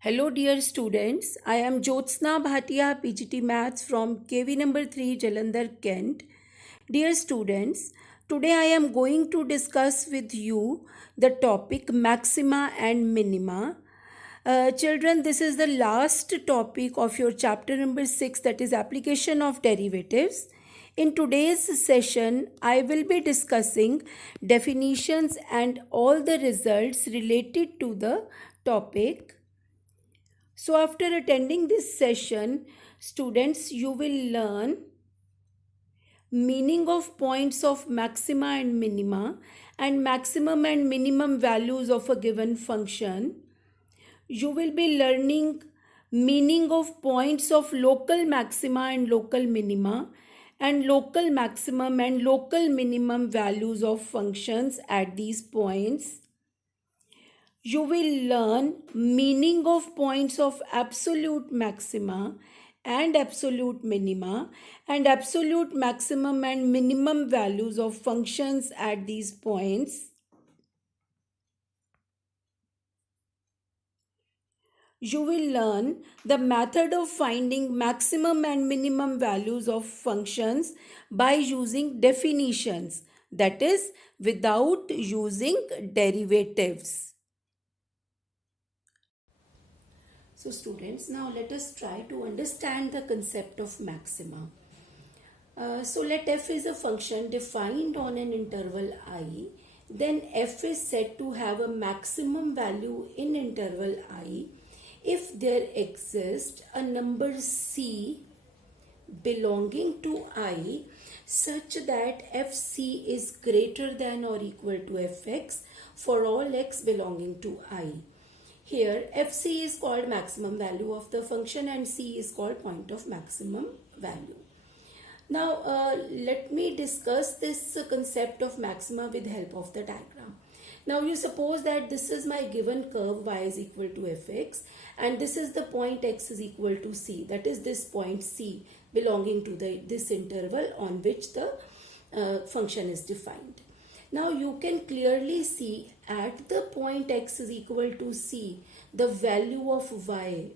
Hello, dear students. I am Jyotsna Bhatia, PGT Maths from KV number 3, Jalandhar, Kent. Dear students, today I am going to discuss with you the topic maxima and minima. Children, this is the last topic of your chapter number 6, that is application of derivatives. In today's session, I will be discussing definitions and all the results related to the topic. So, after attending this session, students, you will learn meaning of points of maxima and minima and maximum and minimum values of a given function. You will be learning meaning of points of local maxima and local minima and local maximum and local minimum values of functions at these points. You will learn meaning of points of absolute maxima and absolute minima and absolute maximum and minimum values of functions at these points. You will learn the method of finding maximum and minimum values of functions by using definitions, that is, without using derivatives. So students, now let us try to understand the concept of maxima. So let f is a function defined on an interval I. Then f is said to have a maximum value in interval I if there exists a number c belonging to I such that fc is greater than or equal to fx for all x belonging to I. Here fc is called maximum value of the function and c is called point of maximum value. Now let me discuss this concept of maxima with help of the diagram. Now you suppose that this is my given curve y is equal to fx and this is the point x is equal to c, that is this point c belonging to this interval on which the function is defined. Now you can clearly see at the point x is equal to c, the value of y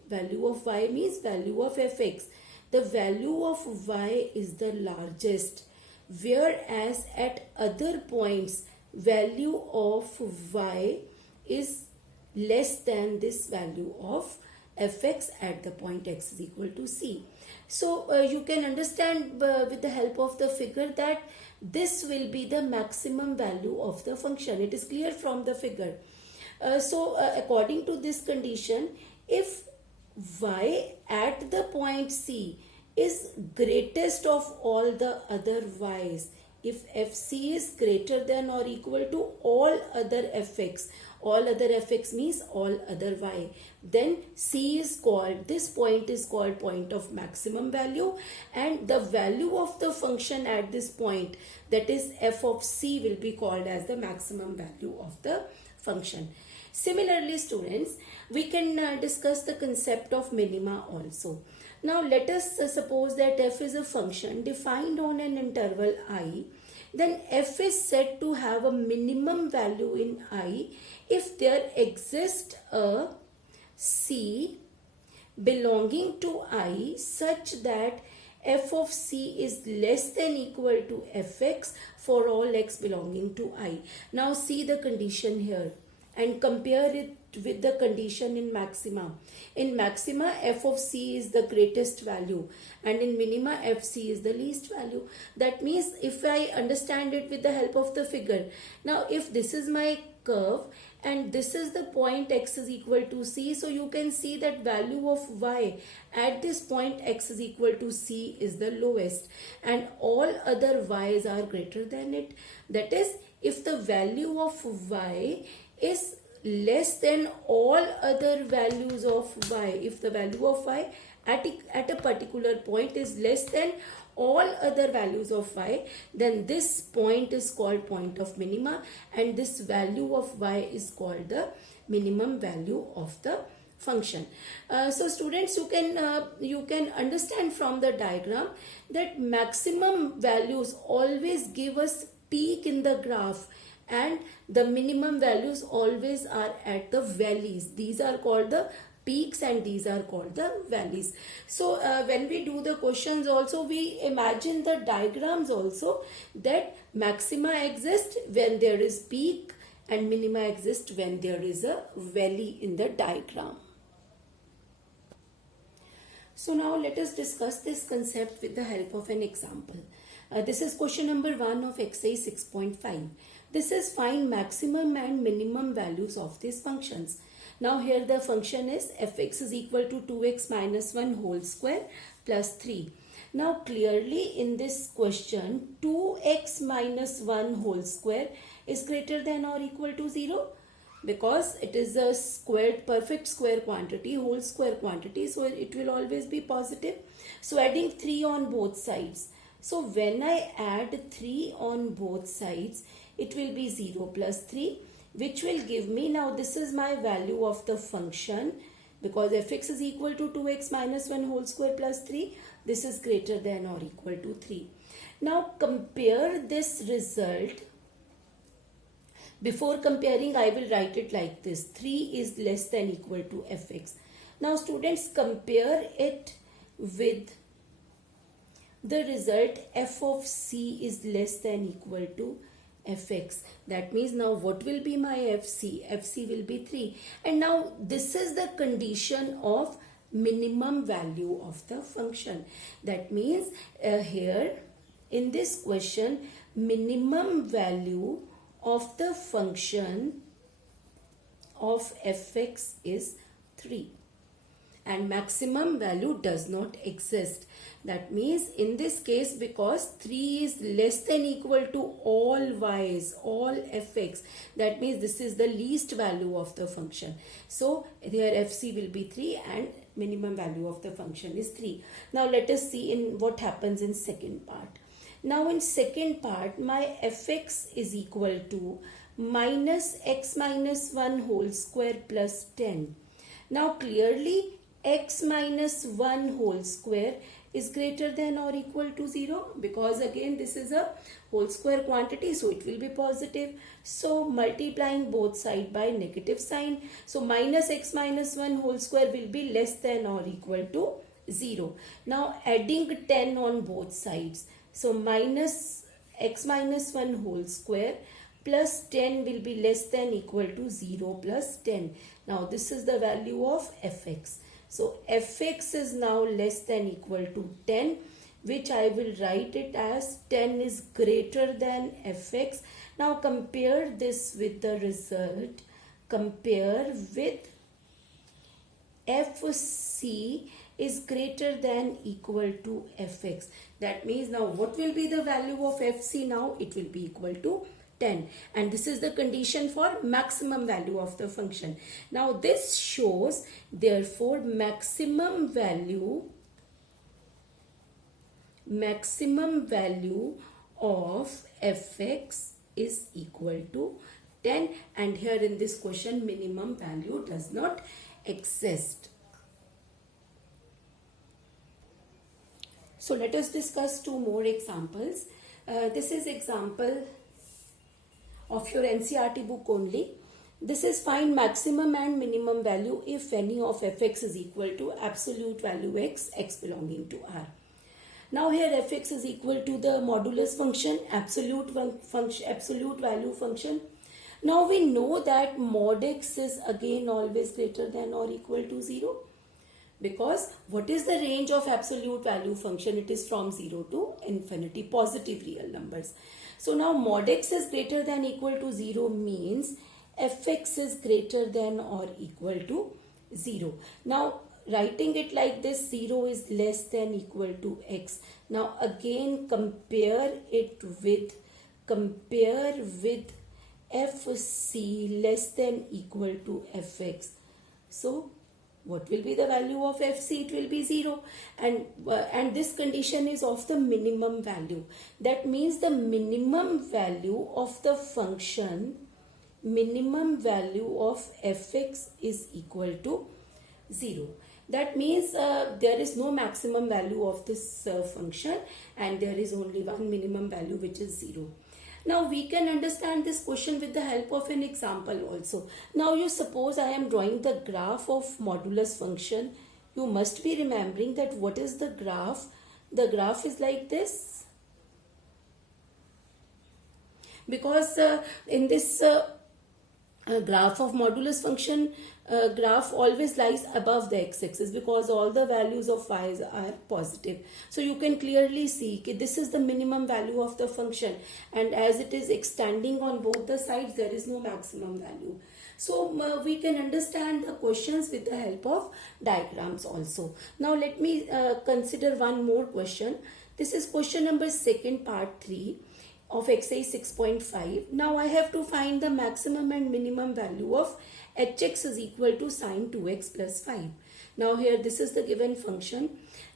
means value of fx, the value of y is the largest, whereas at other points value of y is less than this value of fx at the point x is equal to c. So you can understand with the help of the figure that this will be the maximum value of the function. It is clear from the figure. So according to this condition, if y at the point c is greatest of all the other y's, if fc is greater than or equal to all other fx means all other y, then c is called, this point is called point of maximum value, and the value of the function at this point, that is f of c, will be called as the maximum value of the function. Similarly students, we can discuss the concept of minima also. Now let us suppose that f is a function defined on an interval I. Then f is said to have a minimum value in I if there exists a c belonging to I such that f of c is less than equal to fx for all x belonging to I. Now see the condition here and compare it with the condition in maxima. In maxima, f of c is the greatest value and in minima, fc is the least value. That means if I understand it with the help of the figure, now if this is my curve and this is the point x is equal to c, so you can see that value of y at this point x is equal to c is the lowest and all other y's are greater than it. That is, if the value of y is less than all other values of y, if the value of y at a particular point is less than all other values of y, then this point is called point of minima and this value of y is called the minimum value of the function. So students, you can understand from the diagram that maximum values always give us peak in the graph and the minimum values always are at the valleys. These are called the peaks and these are called the valleys. So when we do the questions also, we imagine the diagrams also, that maxima exist when there is peak and minima exist when there is a valley in the diagram. So now let us discuss this concept with the help of an example. This is question number 1 of exercise 6.5. This is find maximum and minimum values of these functions. Now here the function is fx is equal to 2x minus 1 whole square plus 3. Now clearly in this question 2x minus 1 whole square is greater than or equal to 0, because it is a squared perfect square quantity, whole square quantity, so it will always be positive. So adding 3 on both sides. So when I add 3 on both sides, it will be 0 plus 3, which will give me, now this is my value of the function, because fx is equal to 2x minus 1 whole square plus 3. This is greater than or equal to 3. Now compare this result. Before comparing, I will write it like this. 3 is less than equal to fx. Now students, compare it with the result f of c is less than equal to fx. That means now what will be my fc? fc will be 3. And now this is the condition of minimum value of the function. That means here in this question, minimum value of the function of fx is 3 and maximum value does not exist. That means in this case, because 3 is less than equal to all y's, all fx, that means this is the least value of the function. So here fc will be 3 and minimum value of the function is 3. Now let us see in what happens in second part. Now in second part, my fx is equal to minus x minus 1 whole square plus 10. Now clearly x minus 1 whole square is greater than or equal to 0, because again this is a whole square quantity, so it will be positive. So multiplying both sides by negative sign. So minus x minus 1 whole square will be less than or equal to 0. Now adding 10 on both sides. So minus x minus 1 whole square plus 10 will be less than equal to 0 plus 10. Now this is the value of fx. So fx is now less than equal to 10, which I will write it as 10 is greater than fx. Now compare this with the result. Compare with fc is greater than equal to fx. That means now what will be the value of fc now? It will be equal to 10. And this is the condition for maximum value of the function. Now this shows, therefore maximum value of fx is equal to 10. And here in this question, minimum value does not exist. So let us discuss 2 more examples. This is example of your NCERT book only. This is find maximum and minimum value if any of fx is equal to absolute value x, x belonging to R. Now here fx is equal to the modulus function, absolute value function. Now we know that mod x is again always greater than or equal to 0. Because what is the range of absolute value function? It is from 0 to infinity, positive real numbers. So now mod x is greater than equal to 0 means fx is greater than or equal to 0. Now writing it like this, 0 is less than equal to x. Now again compare with fc less than equal to fx. So what will be the value of fc? It will be 0. And this condition is of the minimum value. That means the minimum value of the function, minimum value of fx is equal to 0. That means there is no maximum value of this function and there is only one minimum value, which is 0. Now we can understand this question with the help of an example also. Now you suppose I am drawing the graph of modulus function. You must be remembering that what is the graph. The graph is like this. Because in this graph of modulus function, graph always lies above the x-axis because all the values of y are positive. So you can clearly see that this is the minimum value of the function, and as it is extending on both the sides, there is no maximum value. So we can understand the questions with the help of diagrams also. Now let me consider one more question. This is question number 2, part 3 of exercise 6.5. Now I have to find the maximum and minimum value of hx is equal to sine 2x plus 5. Now here this is the given function.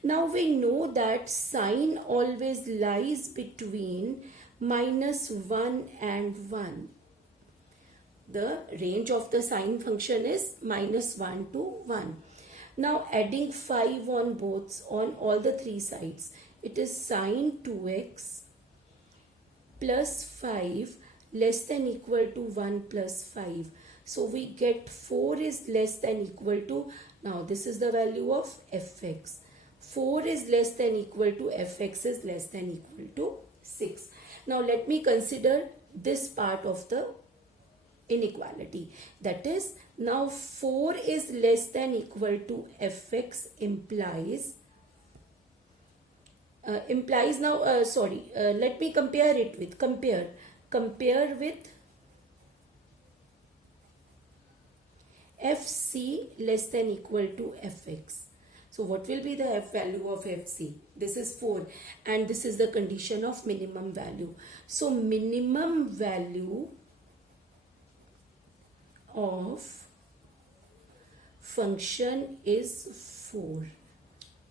Now we know that sine always lies between -1 and 1. The range of the sine function is -1 to 1. Now adding 5 on all the three sides, it is sine 2x plus 5 less than equal to 1 plus 5. So we get 4 is less than equal to, now this is the value of fx. 4 is less than equal to fx is less than equal to 6. Now let me consider this part of the inequality. That is, now 4 is less than equal to fx implies now let me compare it with compare with fc less than equal to fx. So what will be the f value of fc? This is 4 and this is the condition of minimum value. So minimum value of function is 4.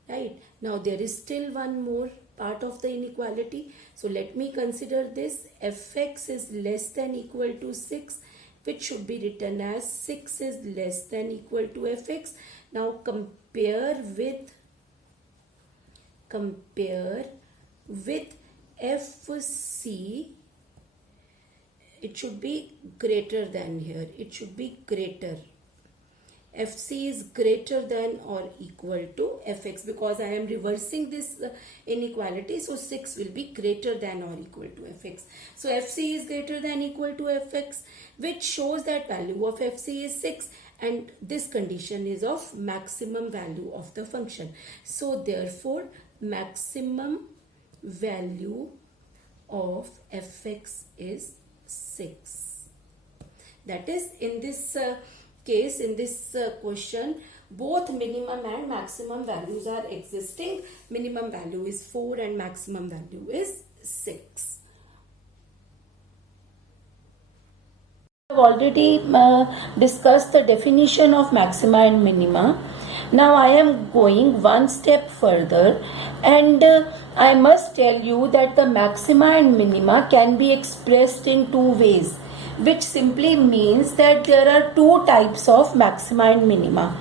Right, now there is still one more part of the inequality. So let me consider this. Fx is less than equal to 6, which should be written as 6 is less than equal to fx. Now compare with fc. It should be greater than here. It should be greater. fc is greater than or equal to fx, because I am reversing this inequality. So 6 will be greater than or equal to fx. So fc is greater than equal to fx, which shows that value of fc is 6, and this condition is of maximum value of the function. So therefore maximum value of fx is 6. That is, in this case, in this question, both minimum and maximum values are existing. Minimum value is 4 and maximum value is 6. We have already discussed the definition of maxima and minima. Now I am going one step further, and I must tell you that the maxima and minima can be expressed in two ways, which simply means that there are two types of maxima and minima.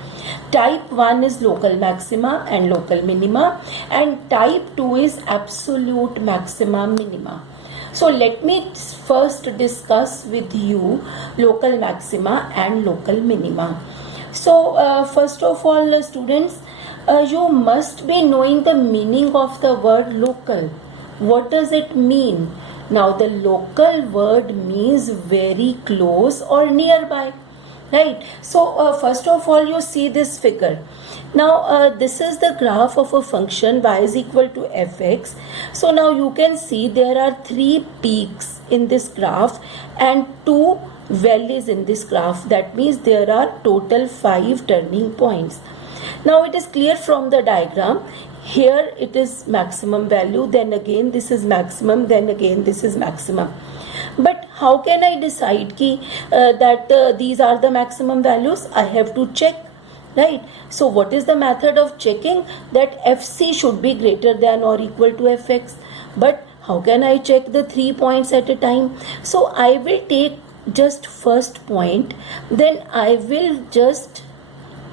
Type 1 is local maxima and local minima, and type 2 is absolute maxima minima. So let me first discuss with you local maxima and local minima. So first of all, students, you must be knowing the meaning of the word local. What does it mean? Now the local word means very close or nearby, right? So first of all, you see this figure. Now this is the graph of a function y is equal to fx. So now you can see there are 3 peaks in this graph and 2 valleys in this graph. That means there are total 5 turning points. Now it is clear from the diagram. Here it is maximum value, then again this is maximum, then again this is maximum. But how can I decide that these are the maximum values? I have to check, right? So what is the method of checking? That fc should be greater than or equal to fx. But how can I check the 3 points at a time? So I will take just first point, then I will just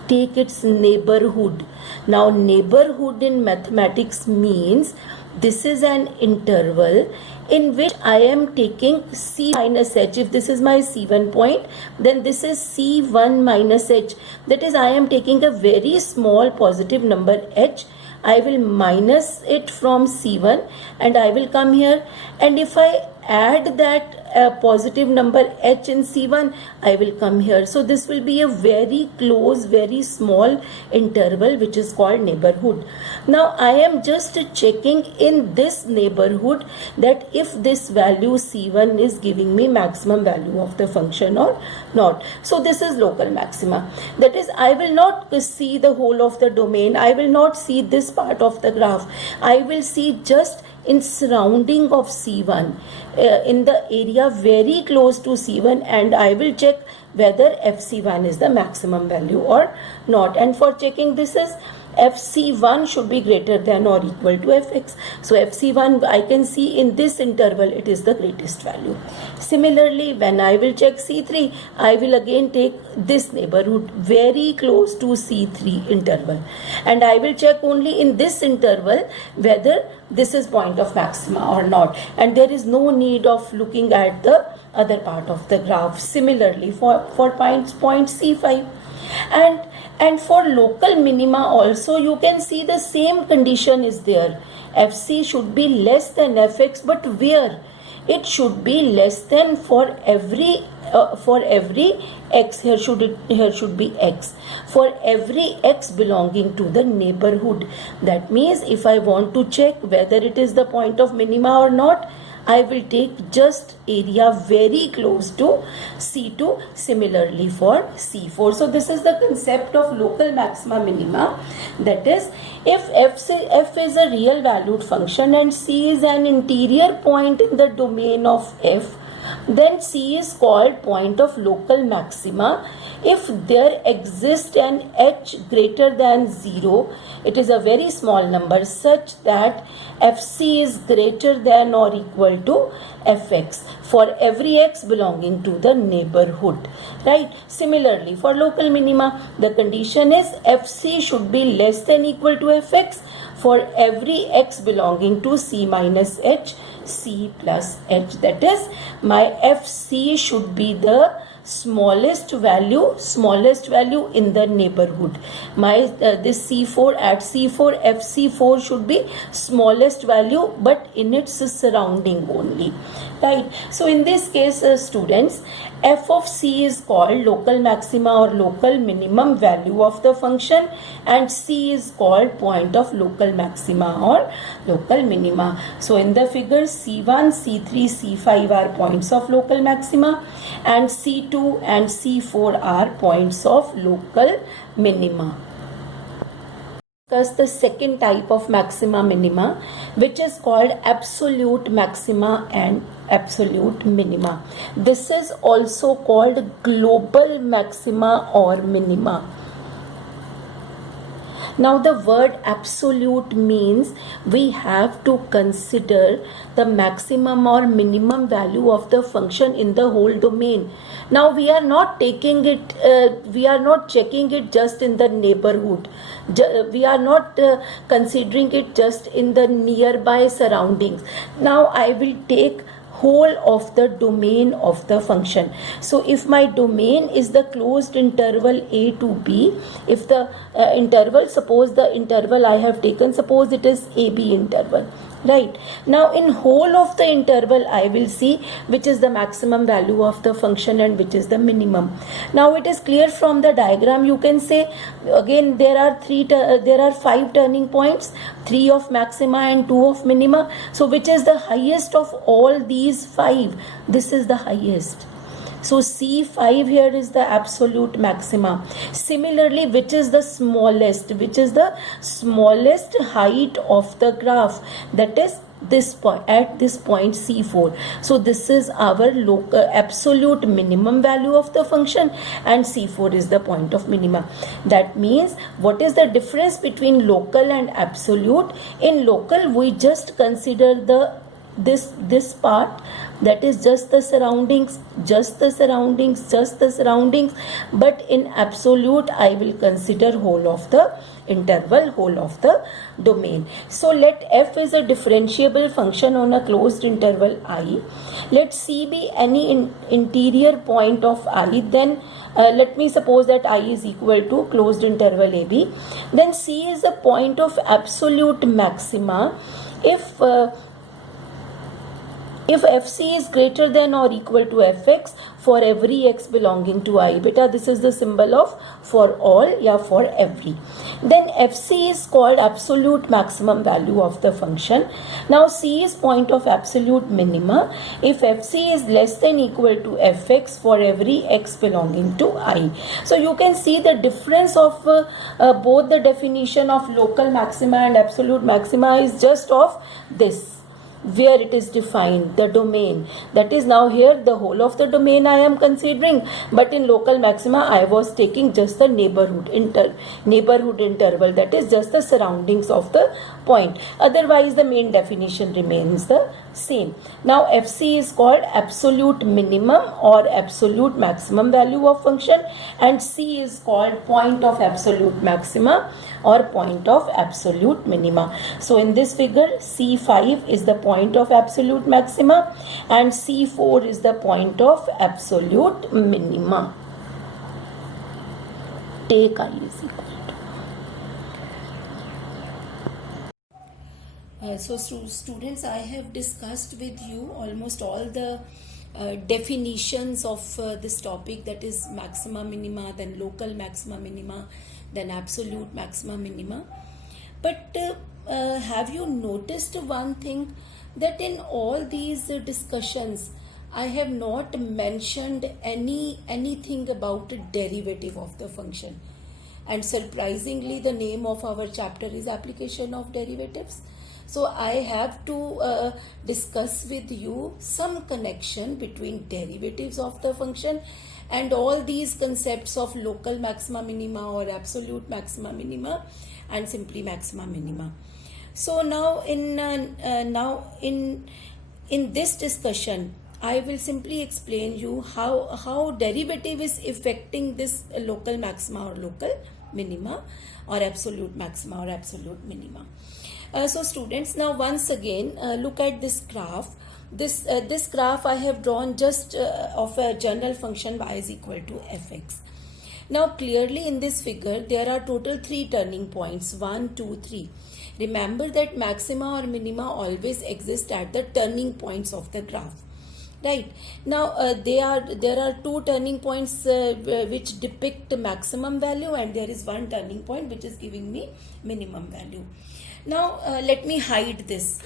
take its neighborhood. Now neighborhood in mathematics means this is an interval in which I am taking C minus H. If this is my C1 point, then this is C1 minus H. That is, I am taking a very small positive number H. I will minus it from C1 and I will come here, and if I add that positive number H in C1, I will come here. So this will be a very close, very small interval which is called neighborhood. Now I am just checking in this neighborhood that if this value C1 is giving me maximum value of the function or not. So this is local maxima. That is, I will not see the whole of the domain. I will not see this part of the graph. I will see just in surrounding of C1, in the area very close to C1, and I will check whether FC1 is the maximum value or not. And for checking this is FC1 should be greater than or equal to Fx. So FC1 I can see in this interval it is the greatest value. Similarly, when I will check C3, I will again take this neighborhood very close to C3 interval, and I will check only in this interval whether this is point of maxima or not, and there is no need of looking at the other part of the graph. Similarly for point C5, and for local minima also you can see the same condition is there. Fc should be less than Fx, but where? It should be less than for every x. Here should be x for every x belonging to the neighborhood. That means if I want to check whether it is the point of minima or not, I will take just area very close to C2. Similarly for C4. So this is the concept of local maxima minima. That is, if f is a real valued function and C is an interior point in the domain of f, then C is called point of local maxima. If there exists an h greater than 0, it is a very small number such that Fc is greater than or equal to Fx for every x belonging to the neighborhood, right? Similarly for local minima, the condition is Fc should be less than equal to Fx for every x belonging to C minus H, C plus H. That is, my Fc should be the smallest value in the neighborhood. My this C4, at C4 FC4 should be smallest value but in its surrounding only, right? So in this case students, f of C is called local maxima or local minimum value of the function, and C is called point of local maxima or local minima. So in the figure, C1, C3, C5 are points of local maxima, and C2 and C4 are points of local minima. Discuss the second type of maxima minima, which is called absolute maxima and absolute minima. This is also called global maxima or minima. Now the word absolute means we have to consider the maximum or minimum value of the function in the whole domain. Now we are not taking it, we are not checking it just in the neighborhood. We are not considering it just in the nearby surroundings. Now I will take whole of the domain of the function. So if my domain is the closed interval a to b, if the interval, suppose the interval I have taken, suppose it is ab interval, right? Now in whole of the interval I will see which is the maximum value of the function and which is the minimum. Now it is clear from the diagram, you can say again there are 5 turning points, 3 of maxima and 2 of minima. So which is the highest of all these 5? This is the highest. So C5 here is the absolute maxima. Similarly, which is the smallest? Which is the smallest height of the graph? That is this point, at this point C4. So this is our local absolute minimum value of the function, and C4 is the point of minima. That means, what is the difference between local and absolute? In local we just consider this part, that is just the surroundings, just the surroundings, just the surroundings, but in absolute I will consider whole of the interval, whole of the domain. So let f is a differentiable function on a closed interval I. Let C be any interior point of I. Then let me suppose that I is equal to closed interval AB. Then C is a point of absolute maxima if fc is greater than or equal to fx for every x belonging to I. Beta, this is the symbol of for all, yeah, for every. Then fc is called absolute maximum value of the function. Now C is point of absolute minima if fc is less than equal to fx for every x belonging to I. So you can see the difference of both the definition of local maxima and absolute maxima is just of this, where it is defined, the domain. That is, now here the whole of the domain I am considering, but in local maxima I was taking just the neighborhood interval, that is just the surroundings of the point. Otherwise the main definition remains the same. Now fc is called absolute minimum or absolute maximum value of function, and C is called point of absolute maxima or point of absolute minima. So in this figure, C5 is the point of absolute maxima and C4 is the point of absolute minima. Take I is equal to. So students, I have discussed with you almost all the definitions of this topic, that is maxima minima, then local maxima minima, then absolute maxima minima. But have you noticed one thing, that in all these discussions I have not mentioned anything about a derivative of the function, and surprisingly the name of our chapter is application of derivatives. So I have to discuss with you some connection between derivatives of the function and all these concepts of local maxima minima or absolute maxima minima and simply maxima minima. So now in this discussion I will simply explain you how derivative is affecting this local maxima or local minima or absolute maxima or absolute minima. So students, now once again look at this graph. This graph I have drawn just of a general function y is equal to fx. Now clearly in this figure there are total 3 turning points, 1, 2, 3. Remember that maxima or minima always exist at the turning points of the graph. Right. Now there are 2 turning points which depict maximum value, and there is 1 turning point which is giving me minimum value. Now let me hide this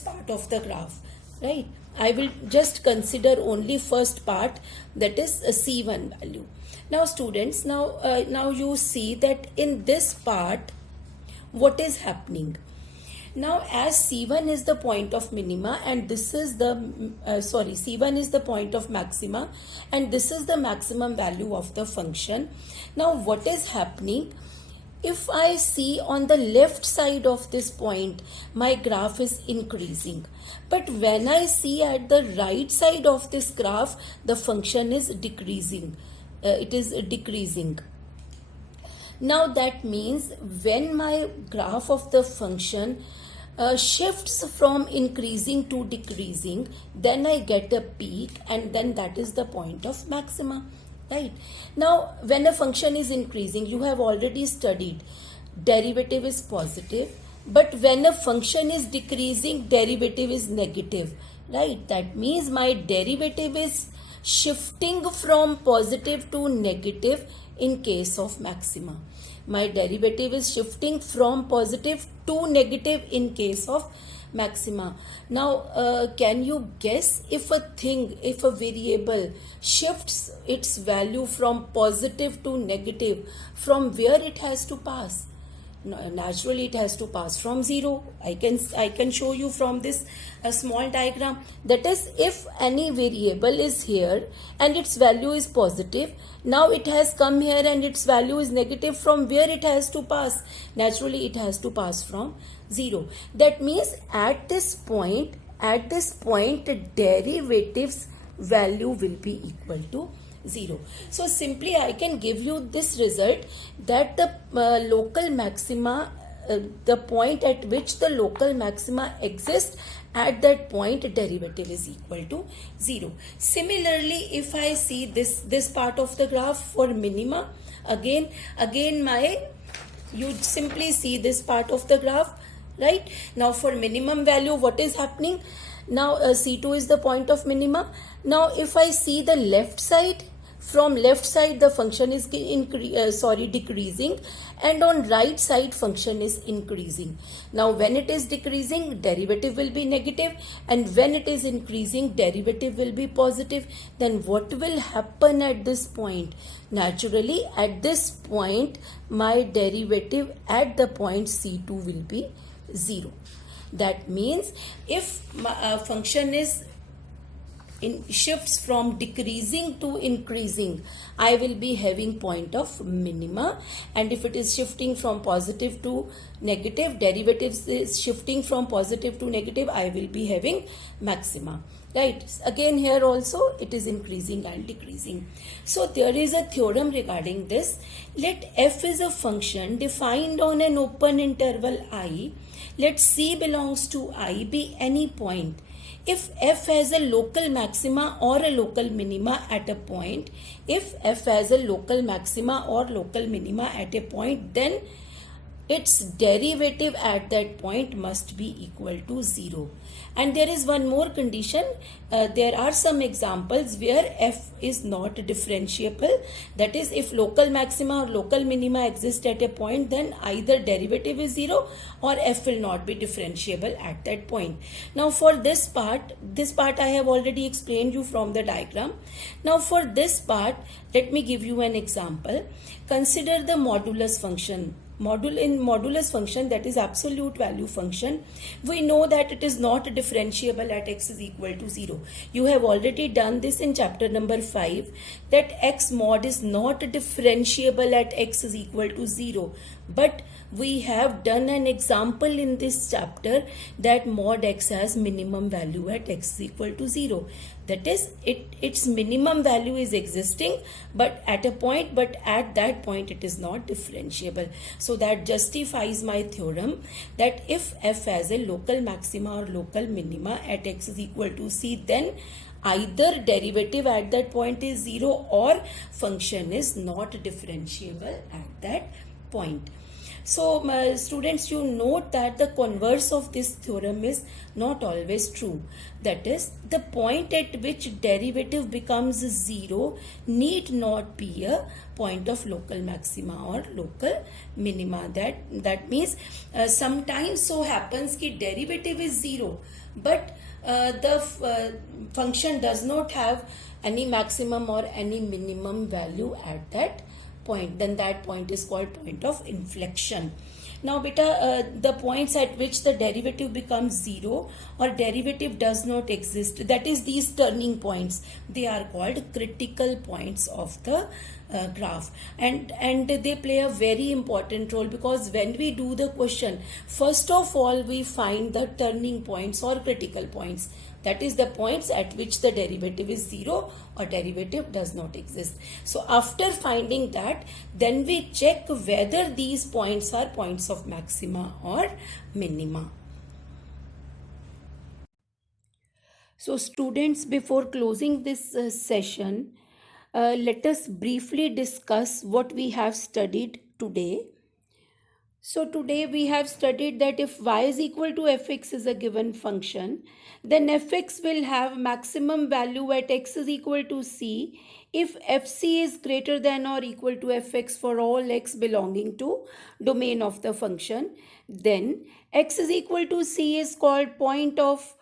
part of the graph. Right. I will just consider only first part, that is C1 value. Now students, now you see that in this part what is happening. Now as C1 is the point of minima and this is the C1 is the point of maxima and this is the maximum value of the function. Now what is happening? If I see on the left side of this point, my graph is increasing. But when I see at the right side of this graph, the function is decreasing. It is decreasing. Now that means when my graph of the function shifts from increasing to decreasing, then I get a peak, and then that is the point of maxima. Right. Now when a function is increasing, you have already studied derivative is positive, but when a function is decreasing, derivative is negative. Right. That means my derivative is shifting from positive to negative in case of maxima. My derivative is shifting from positive to negative in case of maxima. Now can you guess, if a variable shifts its value from positive to negative, from where it has to pass? Naturally it has to pass from 0. I can show you from this small diagram. That is, if any variable is here and its value is positive, now it has come here and its value is negative, from where it has to pass? Naturally it has to pass from 0. That means at this point at this point derivatives value will be equal to 0. So simply I can give you this result that the local maxima, the point at which the local maxima exists, at that point derivative is equal to 0. Similarly, if I see this part of the graph for minima, again you simply see this part of the graph, right? Now for minimum value, what is happening? Now C2 is the point of minima. Now if I see the left side, from left side the function is decreasing, and on right side function is increasing. Now when it is decreasing, derivative will be negative, and when it is increasing, derivative will be positive. Then what will happen at this point? Naturally, at this point my derivative at the point C2 will be 0. That means if my function is shifts from decreasing to increasing, I will be having point of minima, and if it is shifting from positive to negative, derivatives is shifting from positive to negative, I will be having maxima, right? Again here also it is increasing and decreasing. So there is a theorem regarding this. Let f is a function defined on an open interval I. Let C belongs to I be any point. If f has a local maxima or a local minima at a point, if f has a local maxima or local minima at a point, then its derivative at that point must be equal to 0. And there is one more condition. There are some examples where f is not differentiable. That is, if local maxima or local minima exist at a point, then either derivative is 0 or f will not be differentiable at that point. Now for this part I have already explained you from the diagram. Now for this part, let me give you an example. Consider the modulus function. Modulus function, that is absolute value function, we know that it is not differentiable at x is equal to 0. You have already done this in chapter number 5, that x mod is not differentiable at x is equal to 0. But we have done an example in this chapter that mod x has minimum value at x is equal to 0. That is, its minimum value is existing but at a point, but at that point it is not differentiable. So that justifies my theorem that if f has a local maxima or local minima at x is equal to c, then either derivative at that point is 0 or function is not differentiable at that point. So students, you note that the converse of this theorem is not always true. That is, the point at which derivative becomes 0 need not be a point of local maxima or local minima. That means sometimes so happens that derivative is 0, but the function does not have any maximum or any minimum value at that point. Then that point is called point of inflection. Now beta, the points at which the derivative becomes 0 or derivative does not exist, that is these turning points, they are called critical points of the graph, and they play a very important role, because when we do the question, first of all we find the turning points or critical points. That is the points at which the derivative is 0 or derivative does not exist. So after finding that, then we check whether these points are points of maxima or minima. So students, before closing this session, let us briefly discuss what we have studied today. So today we have studied that if y is equal to fx is a given function, then fx will have maximum value at x is equal to c if fc is greater than or equal to fx for all x belonging to domain of the function. Then x is equal to c is called point of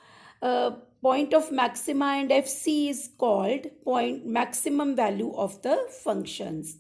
maxima, and fc is called maximum value of the functions.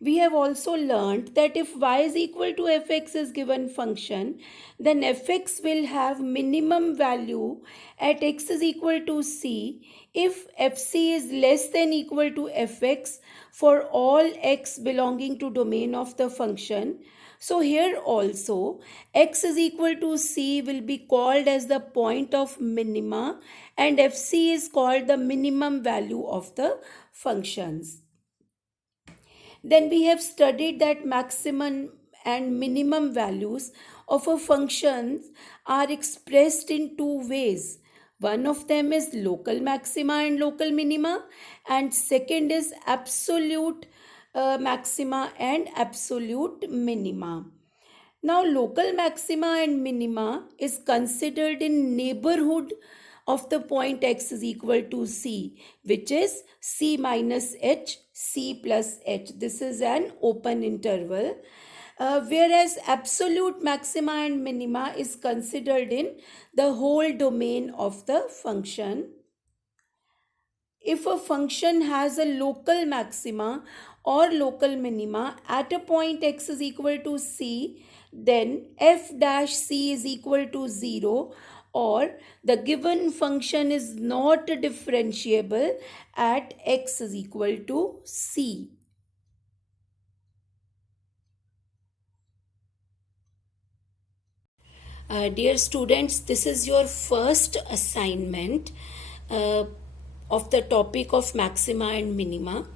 we have also learned that if y is equal to fx is given function, then fx will have minimum value at x is equal to c if fc is less than equal to fx for all x belonging to domain of the function. So here also x is equal to c will be called as the point of minima and fc is called the minimum value of the functions. Then we have studied that maximum and minimum values of a function are expressed in two ways. One of them is local maxima and local minima, and second is absolute maxima and absolute minima. Now, local maxima and minima is considered in neighborhood of the point x is equal to c, which is c minus h, c plus h. This is an open interval. Whereas absolute maxima and minima is considered in the whole domain of the function. If a function has a local maxima or local minima at a point x is equal to c, then f dash c is equal to 0 or the given function is not differentiable at x is equal to c. Dear students, this is your first assignment uh, of the topic of maxima and minima.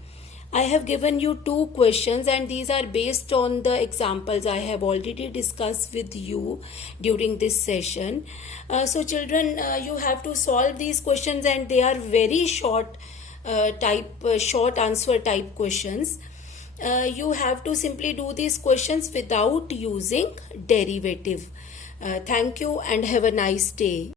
I have given you two questions and these are based on the examples I have already discussed with you during this session. So children, you have to solve these questions and they are very short short answer type questions. You have to simply do these questions without using derivative. Thank you and have a nice day.